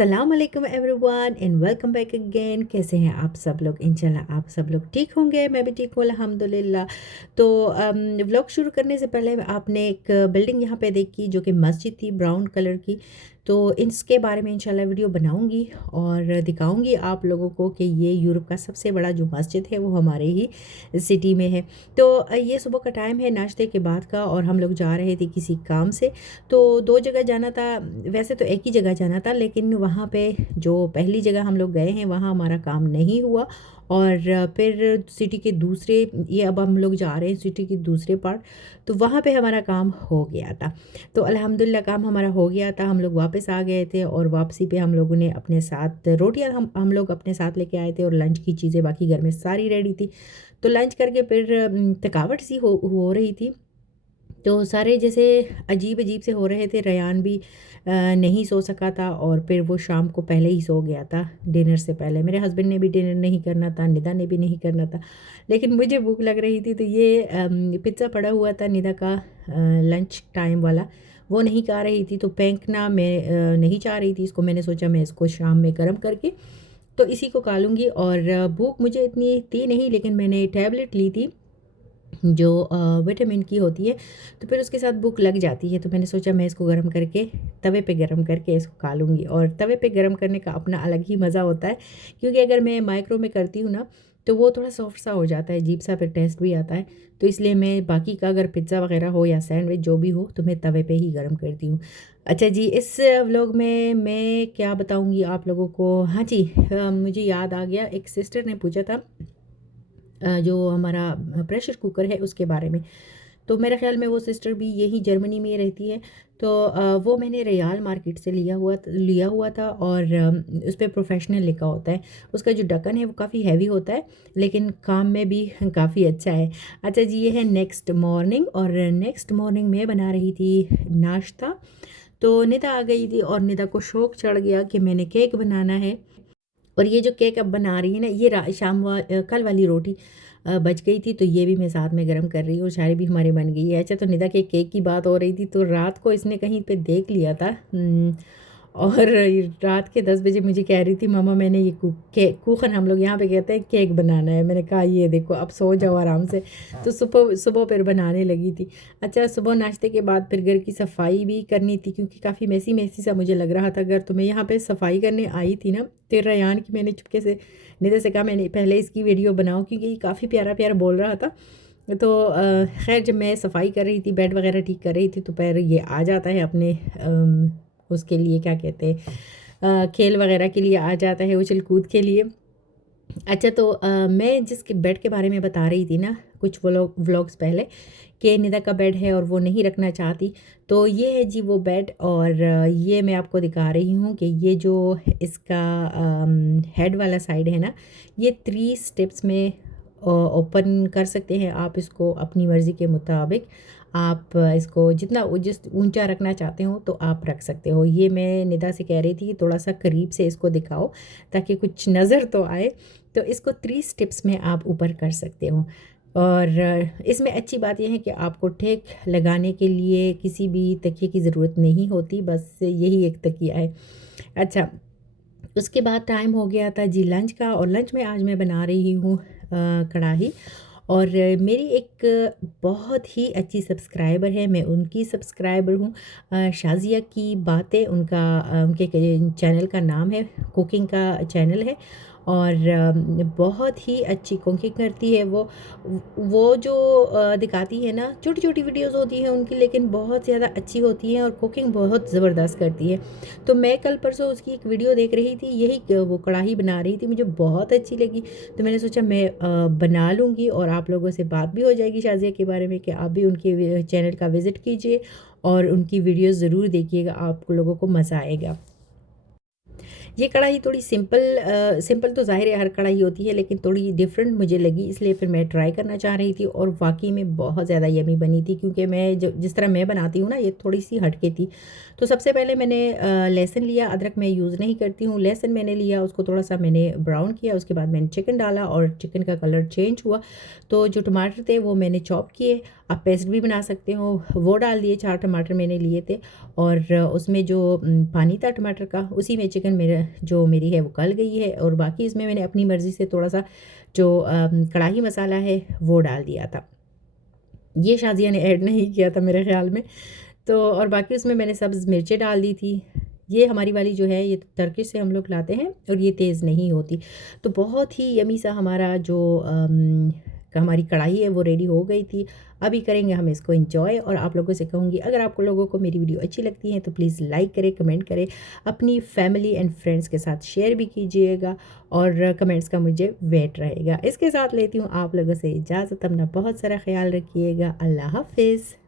अस्सलाम वालेकुम everyone and welcome back again. कैसे हैं आप सब लोग? इंशाल्लाह आप सब लोग ठीक होंगे, मैं भी ठीक हूँ अल्हम्दुलिल्लाह। तो व्लॉग शुरू करने से पहले आपने एक बिल्डिंग यहाँ पे देखी जो कि मस्जिद थी ब्राउन कलर की। तो इसके बारे में इंशाल्लाह वीडियो बनाऊंगी और दिखाऊंगी आप लोगों को कि ये यूरोप का सबसे बड़ा जो मस्जिद है वो हमारे ही सिटी में है। तो ये सुबह का टाइम है नाश्ते के बाद का, और हम लोग जा रहे थे किसी काम से। तो दो जगह जाना था, वैसे तो एक ही जगह जाना था, लेकिन वहाँ पे जो पहली जगह हम लोग गए हैं वहाँ हमारा काम नहीं हुआ। और फिर सिटी के दूसरे, ये अब हम लोग जा रहे हैं सिटी के दूसरे पार्ट, तो वहाँ पे हमारा काम हो गया था। तो अल्हम्दुलिल्लाह काम हमारा हो गया था, हम लोग वापस आ गए थे। और वापसी पे हम लोगों ने अपने साथ रोटियां हम लोग अपने साथ लेके आए थे, और लंच की चीज़ें बाकी घर में सारी रेडी थी। तो लंच करके फिर थकावट सी हो रही थी। तो सारे जैसे अजीब अजीब से हो रहे थे। रयान भी नहीं सो सका था, और फिर वो शाम को पहले ही सो गया था डिनर से पहले। मेरे हस्बैंड ने भी डिनर नहीं करना था, निदा ने भी नहीं करना था, लेकिन मुझे भूख लग रही थी। तो ये पिज़्ज़ा पड़ा हुआ था निदा का लंच टाइम वाला, वो नहीं खा रही थी। तो फेंकना मैं नहीं चाह रही थी इसको, मैंने सोचा मैं इसको शाम में गर्म करके तो इसी को खा लूँगी। और भूख मुझे इतनी थी नहीं, लेकिन मैंने टैबलेट ली थी जो विटामिन की होती है, तो फिर उसके साथ भूख लग जाती है। तो मैंने सोचा मैं इसको गर्म करके तवे पे गर्म करके इसको खा लूँगी। और तवे पे गर्म करने का अपना अलग ही मज़ा होता है, क्योंकि अगर मैं माइक्रो में करती हूँ ना तो वो थोड़ा सॉफ्ट सा हो जाता है, अजीब सा, फिर टेस्ट भी आता है। तो इसलिए मैं बाकी का अगर पिज़्ज़ा वगैरह हो या सैंडविच जो भी हो तो मैं तवे पे ही गर्म करती हूँ। अच्छा जी, इस व्लॉग में मैं क्या बताऊँगी आप लोगों को? हाँ जी, मुझे याद आ गया, एक सिस्टर ने पूछा था जो हमारा प्रेशर कुकर है उसके बारे में। तो मेरे ख़्याल में वो सिस्टर भी यही जर्मनी में रहती है। तो वो मैंने रियाल मार्केट से लिया हुआ था, और उस पे प्रोफेशनल लिखा होता है। उसका जो ढक्कन है वो काफ़ी हैवी होता है, लेकिन काम में भी काफ़ी अच्छा है। अच्छा जी, ये है नेक्स्ट मॉर्निंग, और नेक्स्ट मॉर्निंग में बना रही थी नाश्ता। तो निदा आ गई थी, और निदा को शौक़ चढ़ गया कि मैंने केक बनाना है। और ये जो केक अब बना रही है ना, ये कल वाली रोटी बच गई थी, तो ये भी मैं साथ में गरम कर रही हूँ, और सारी भी हमारी बन गई है। अच्छा, तो निदा के केक की बात हो रही थी, तो रात को इसने कहीं पे देख लिया था। और रात के 10 बजे मुझे कह रही थी, मामा मैंने ये कूखन, हम लोग यहाँ पे कहते हैं, केक बनाना है। मैंने कहा ये देखो, अब सो जाओ आराम से। तो सुबह सुबह फिर बनाने लगी थी। अच्छा, सुबह नाश्ते के बाद फिर घर की सफाई भी करनी थी, क्योंकि काफ़ी मैसी मैसी सा मुझे लग रहा था घर। तो मैं यहाँ पे सफाई करने आई थी ना, तो रयान की मैंने चुपके से निधे से कहा मैंने पहले इसकी वीडियो बनाऊँ, क्योंकि ये काफ़ी प्यारा प्यारा बोल रहा था। तो खैर, जब मैं सफाई कर रही थी, बेड वगैरह ठीक कर रही थी, तो फिर ये आ जाता है अपने उसके लिए क्या कहते हैं, खेल वगैरह के लिए आ जाता है, उछल कूद के लिए। अच्छा, तो मैं जिसके बेड के बारे में बता रही थी ना कुछ व्लॉग्स पहले, कि निदा का बेड है और वो नहीं रखना चाहती, तो ये है जी वो बेड। और ये मैं आपको दिखा रही हूँ कि ये जो इसका हेड वाला साइड है ना, ये 3 स्टेप्स में ओपन कर सकते हैं आप इसको अपनी मर्ज़ी के मुताबिक। आप इसको जितना जिस ऊंचा रखना चाहते हो तो आप रख सकते हो। ये मैं निदा से कह रही थी कि थोड़ा सा करीब से इसको दिखाओ ताकि कुछ नज़र तो आए। तो इसको 3 स्टेप्स में आप ऊपर कर सकते हो। और इसमें अच्छी बात यह है कि आपको ठेक लगाने के लिए किसी भी तकिए की ज़रूरत नहीं होती, बस यही एक तकिया है। अच्छा, उसके बाद टाइम हो गया था जी लंच का, और लंच में आज मैं बना रही हूँ कढ़ाई। और मेरी एक बहुत ही अच्छी सब्सक्राइबर है, मैं उनकी सब्सक्राइबर हूँ। शाज़िया की बातें उनके चैनल का नाम है, कुकिंग का चैनल है। और बहुत ही अच्छी कुकिंग करती है वो जो दिखाती है ना, छोटी छोटी वीडियोस होती हैं उनकी, लेकिन बहुत ज़्यादा अच्छी होती हैं, और कुकिंग बहुत ज़बरदस्त करती है। तो मैं कल परसों उसकी एक वीडियो देख रही थी, यही वो कढ़ाई बना रही थी, मुझे बहुत अच्छी लगी। तो मैंने सोचा मैं बना लूँगी, और आप लोगों से बात भी हो जाएगी शाज़िया के बारे में, कि आप भी उनके चैनल का विज़िट कीजिए और उनकी वीडियोस ज़रूर देखिएगा, आप लोगों को मज़ा आएगा। ये कढ़ाई थोड़ी सिंपल तो ज़ाहिर है हर कढ़ाई होती है, लेकिन थोड़ी डिफरेंट मुझे लगी, इसलिए फिर मैं ट्राई करना चाह रही थी और वाक़ई में बहुत ज़्यादा यमी बनी थी, क्योंकि मैं जो जिस तरह मैं बनाती हूँ ना, ये थोड़ी-सी हटके थी। तो सबसे पहले मैंने लहसुन लिया, अदरक मैं यूज़ नहीं करती हूँ। लहसुन मैंने लिया, उसको थोड़ा-सा मैंने ब्राउन किया, उसके बाद मैंने चिकन डाला और चिकन का कलर चेंज हुआ। तो जो टमाटर थे वो मैंने चॉप किए, आप पेस्ट भी बना सकते हो, वो डाल दिए, 4 टमाटर मैंने लिए थे और उसमें जो पानी था टमाटर का, उसी में चिकन मेरी है वो गल गई है और बाकी इसमें मैंने अपनी मर्ज़ी से थोड़ा-सा जो कढ़ाई मसाला है वो डाल दिया था। ये शाज़िया ने ऐड नहीं किया था मेरे ख़्याल में। तो और बाकी उसमें मैंने सब्ज़ मिर्चें डाल दी थी। ये हमारी वाली जो है ये टर्किश से हम लोग लाते हैं और ये तेज़ नहीं होती। तो बहुत ही यम्मी सा हमारा जो हमारी कढ़ाई है वो रेडी हो गई थी। अभी करेंगे हम इसको एन्जॉय और आप लोगों से कहूँगी, अगर आप लोगों को मेरी वीडियो अच्छी लगती है तो प्लीज़ लाइक करें, कमेंट करें, अपनी फैमिली एंड फ्रेंड्स के साथ शेयर भी कीजिएगा और कमेंट्स का मुझे वेट रहेगा। इसके साथ लेती हूँ आप लोगों से इजाज़त। अपना बहुत सारा ख़्याल रखिएगा। अल्लाह हाफ़िज़।